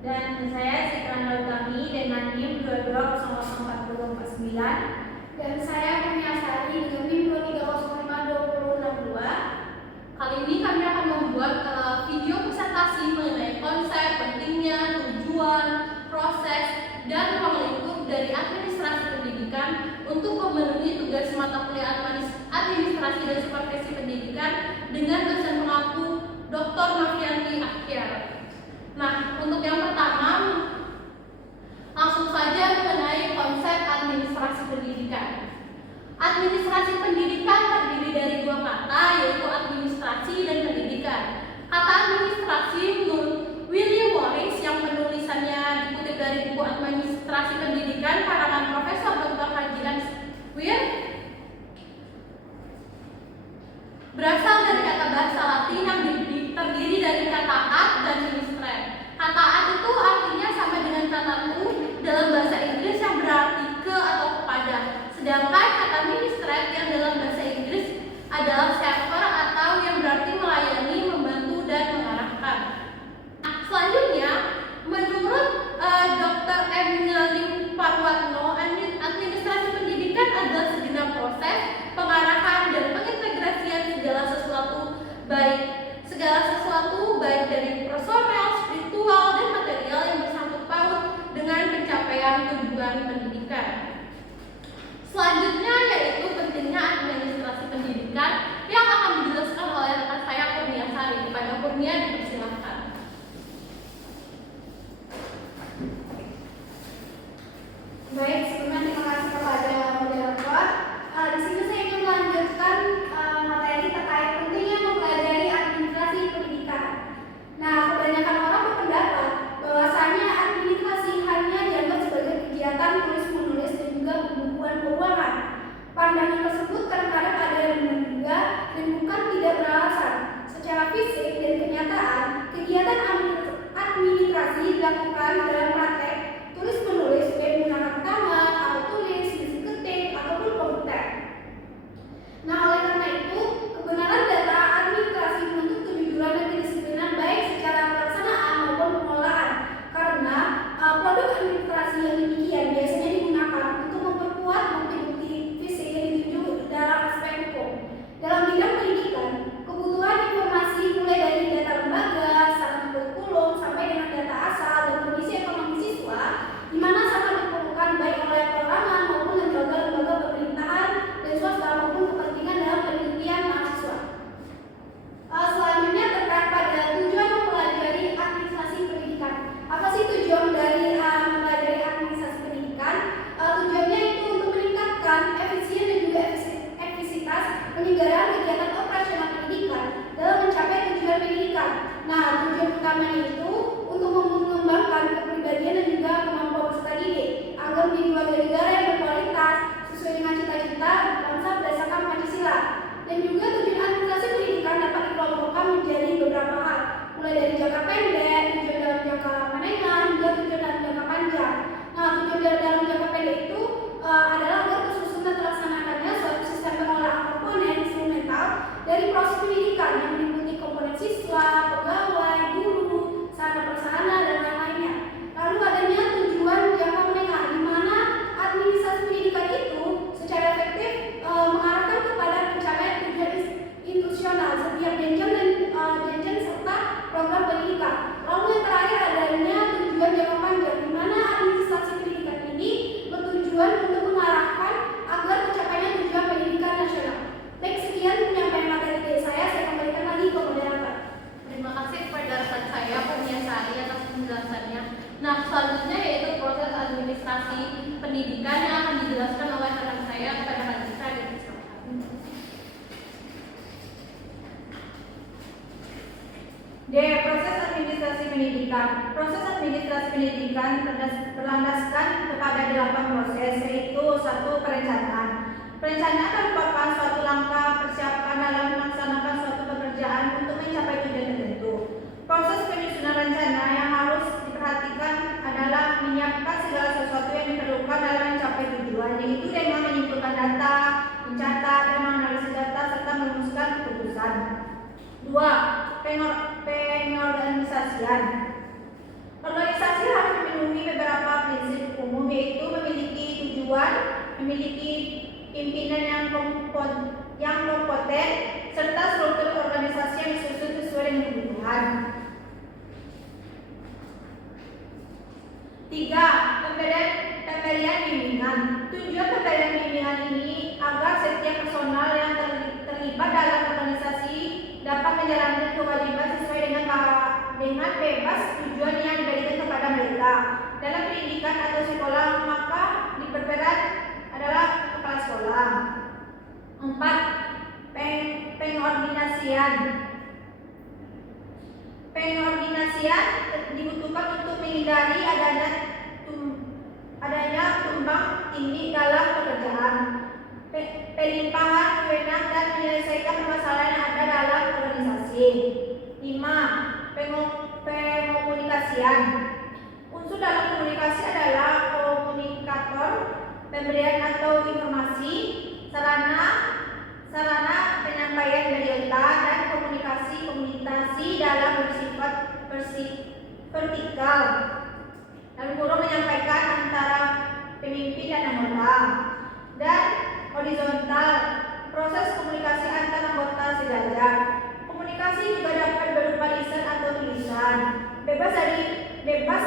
Dan saya Sikran Utami dengan NIM 22004049. Dan saya Kurniasari dengan NIM 23052062. Kali ini kami akan membuat video presentasi mengenai konsep, pentingnya, tujuan, proses, dan ruang lingkup dari administrasi pendidikan untuk memenuhi tugas mata kuliah administrasi dan supervisi pendidikan dengan dosen pengaku Dr. Novianti Akhir. Nah, untuk yang pertama, langsung saja mengenai konsep administrasi pendidikan. Administrasi pendidikan terdiri dari dua kata, yaitu administrasi dan pendidikan. Kata administrasi menurut William Morris yang penulisannya dikutip dari buku Administrasi Pendidikan karangan Profesor Dr. Haji Answir, berasal dari kata bahasa Latin yang terdiri dari kata ad dan ministre. Kata ad itu artinya sama dengan kata tu dalam bahasa Inggris yang berarti ke atau kepada. Sedangkan kata ministret yang dalam bahasa Inggris adalah server atau yang berarti melayani, membantu, dan mengarahkan. Nah, selanjutnya, menurut Dr. Emiling Parwatno, administrasi pendidikan adalah segenap proses, pengarahan, dan pengintegrasian segala sesuatu baik dari personel, spiritual, dan material yang bersangkut paut dengan pencapaian tujuan pendidikan. Selanjutnya yaitu pentingnya administrasi pendidikan yang akan dijelaskan oleh rekan saya Kurniasari. Kepada Kurnia dipersilakan. Baik, sebelumnya terima kasih kepada moderator. Di sini saya ingin melanjutkan materi terkait pentingnya mempelajari administrasi pendidikan. Nah, kebanyakan orang berpendapat bahwasanya administrasi hanya dianggap sebagai kegiatan tulis-menulis dan juga pembukuan keuangan. Pandangan tersebut kadang-kadang ada yang menduga dan bukan tidak beralasan. Secara fisik dan kenyataan, kegiatan administrasi dilakukan dalam praktek tulis-menulis baik menggunakan tangan, alat tulis, mesin ketik, ataupun komputer. Nah, oleh karena itu, kebenaran data administrasi menuntut kejujuran dan kedisiplinan baik secara pelaksanaan maupun pengelolaan. Karena produk administrasi yang demikian biasanya digunakan untuk memperkuat bukti-bukti fisik yang ditunjuk dalam aspek hukum. Dalam bidang pendidikan, kebutuhan informasi mulai dari data lembaga, sarana kurikulum, sampai dengan data asal dan kondisi ekonomi siswa, di mana sangat diperlukan baik oleh perorangan maupun lembaga-lembaga pemerintahan dan swasta maupun kepentingan dalam penelitian mahasiswa. Selanjutnya terkait pada tujuan mempelajari administrasi pendidikan. Apa sih tujuan dari mempelajari administrasi pendidikan? Tujuannya itu untuk meningkatkan efisien dan juga efisitas penyelenggaraan kegiatan operasional pendidikan dalam mencapai tujuan pendidikan. Nah, tujuan utamanya itu untuk mengembangkan kepribadian dan juga kemampuan peserta didik agar menjadi warga negara yang berkualitas sesuai dengan cita-cita bangsa berdasarkan Pancasila. Dan juga tujuan administrasi pendidikan dapat dikelompokkan menjadi beberapa hal, mulai dari jangka pendek, tujuan dalam jangka menengah, hingga tujuan dalam jangka panjang. Nah, tujuan dalam jangka pendek itu adalah agar tersusun dan terlaksanakannya suatu sistem pengolahan komponen instrumental dari proses pendidikan yang meliputi komponen siswa, pegawai, guru, sarana prasarana, dan lain-lainnya. Lalu adanya tujuan jangka menengah, di mana administrasi pendidikan itu secara efektif mengarahkan kepada pencapaian tujuan institusional setiap jenjang serta program pendidikan. Lalu yang terakhir adanya tujuan jangka panjang, di mana administrasi pendidikan ini bertujuan untuk mengarahkan agar tercapainya tujuan pendidikan nasional. Baik, sekian penyampaian materi dari saya kembalikan lagi ke moderator. Terima kasih kepada rekan saya Kurniasari atas penjelasannya. Nah, selanjutnya yaitu proses administrasi pendidikan yang akan dijelaskan oleh rekan saya kepada Kak Citra. D. Proses administrasi pendidikan. Proses administrasi pendidikan berlandaskan kepada 8 proses, yaitu 1. Perencanaan. Perencanaan merupakan suatu langkah persiapan dalam melaksanakan suatu pekerjaan untuk mencapai tujuan tertentu. Proses penyusunan rencana yang harus diperhatikan adalah menyiapkan segala sesuatu yang diperlukan dalam mencapai tujuan, yaitu dengan menyimpulkan data, mencatat dan menganalisis data serta merumuskan keputusan. 2. Pengorganisasian. Organisasi tujuan, memiliki pimpinan yang kompeten, serta struktur organisasi yang disusun sesuai dengan kebutuhan. 3. Pemberian bimbingan. Tujuan pemberian bimbingan ini agar setiap personal yang terlibat dalam organisasi dapat menjalankan kewajiban sesuai dengan bebas tujuan yang diberikan kepada mereka. Dalam pendidikan atau sekolah, maka diperberat adalah kepala sekolah. 4. Pengordinasian. Pengordinasian dibutuhkan untuk menghindari adanya tumbang tindih dalam pekerjaan, pelimpahan wewenang dan menyelesaikan permasalahan yang ada dalam organisasi. 5. Pengomunikasian. Unsur dalam komunikasi adalah komunikator, pemberian atau informasi, sarana penyampaian berita, dan komunikasi dalam bersifat vertikal, dalam kurung menyampaikan antara pemimpin dan anggota, dan horizontal, proses komunikasi antar anggota sejajar. Komunikasi juga dapat berupa lisan atau tulisan, bebas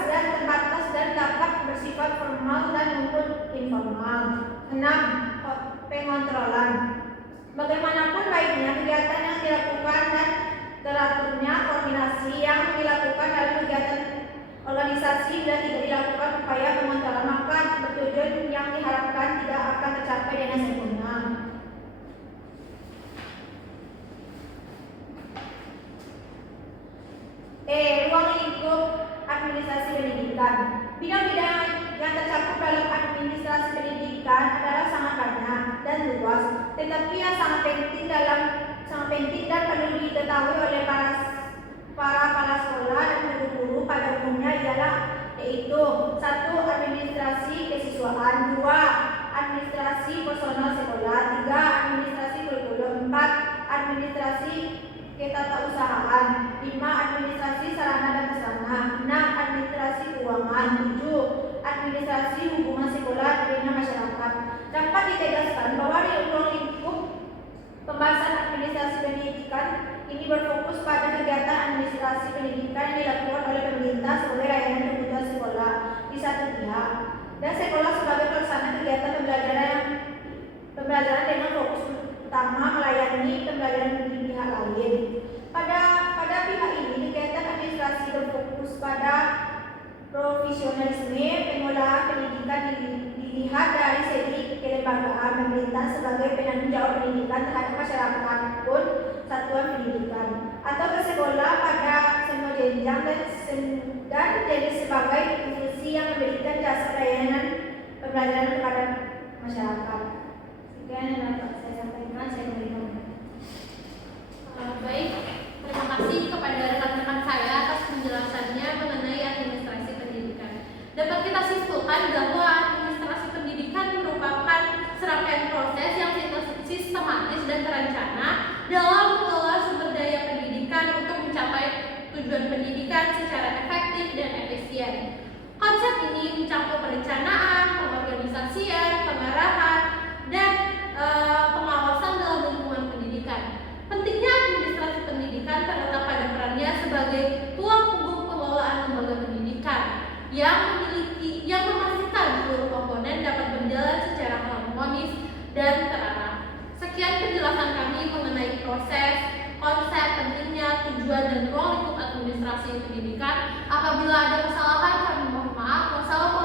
dan terbatas, dan dapat bersifat formal dan maupun informal. 6. Pengontrolan. Bagaimanapun baiknya kegiatan yang dilakukan dan teraturnya koordinasi yang dilakukan dalam kegiatan organisasi bila tidak dilakukan upaya pengontrolan, maka tujuan yang diharapkan tidak akan tercapai dengan sempurna. Ruang lingkup administrasi pendidikan. Bidang-bidang yang tercakup dalam administrasi pendidikan adalah sangat banyak dan luas, tetapi yang sangat penting dan perlu diketahui oleh para kepala sekolah dan guru-guru pada umumnya yaitu 1. Administrasi kesiswaan, 2. Administrasi personal sekolah, 3. Administrasi kurikulum, 4. Administrasi ketatausahaan, 5. Administrasi sarana dan prasarana, 6. Administrasi keuangan, 7. Administrasi hubungan sekolah dengan masyarakat. Dapat ditegaskan bahwa di ruang lingkup pembahasan administrasi pendidikan ini berfokus pada kegiatan administrasi pendidikan yang dilakukan oleh pemerintah sebagai layanan kebutuhan sekolah di satu pihak, dan sekolah sebagai pelaksana kegiatan pembelajaran dengan fokus utama melayani pembelajaran di pihak lain. Pada pihak ini, kegiatan administrasi berfokus pada profesionalisme pengolahan pendidikan dilihat dari segi kelembagaan pemerintah sebagai penanggung jawab pendidikan terhadap masyarakat pun satuan pendidikan atau ke sekolah pada semua jenjang dan jadi sebagai institusi yang memberikan jasa layanan pembelajaran kepada masyarakat. Sekian yang dapat saya sampaikan. Saya berikan. Baik, terima kasih kepada rekan-rekan saya atas penjelasannya mengenai administrasi pendidikan. Dapat kita simpulkan bahwa administrasi pendidikan merupakan serangkaian proses yang sistematis dan terencana dalam mengelola sumber daya pendidikan untuk mencapai tujuan pendidikan secara efektif dan efisien. Konsep ini mencakup perencanaan, pengorganisasian, pengarahan, dan pengawasan dalam lingkungan pendidikan. Pentingnya administrasi pendidikan terletak pada perannya sebagai tulang punggung pengelolaan lembaga pendidikan yang memastikan seluruh komponen dapat berjalan secara harmonis dan terarah. Sekian penjelasan kami mengenai proses, konsep, pentingnya, tujuan, dan ruang lingkup administrasi pendidikan. Apabila ada kesalahan, kami mohon maaf. Wassalamualaikum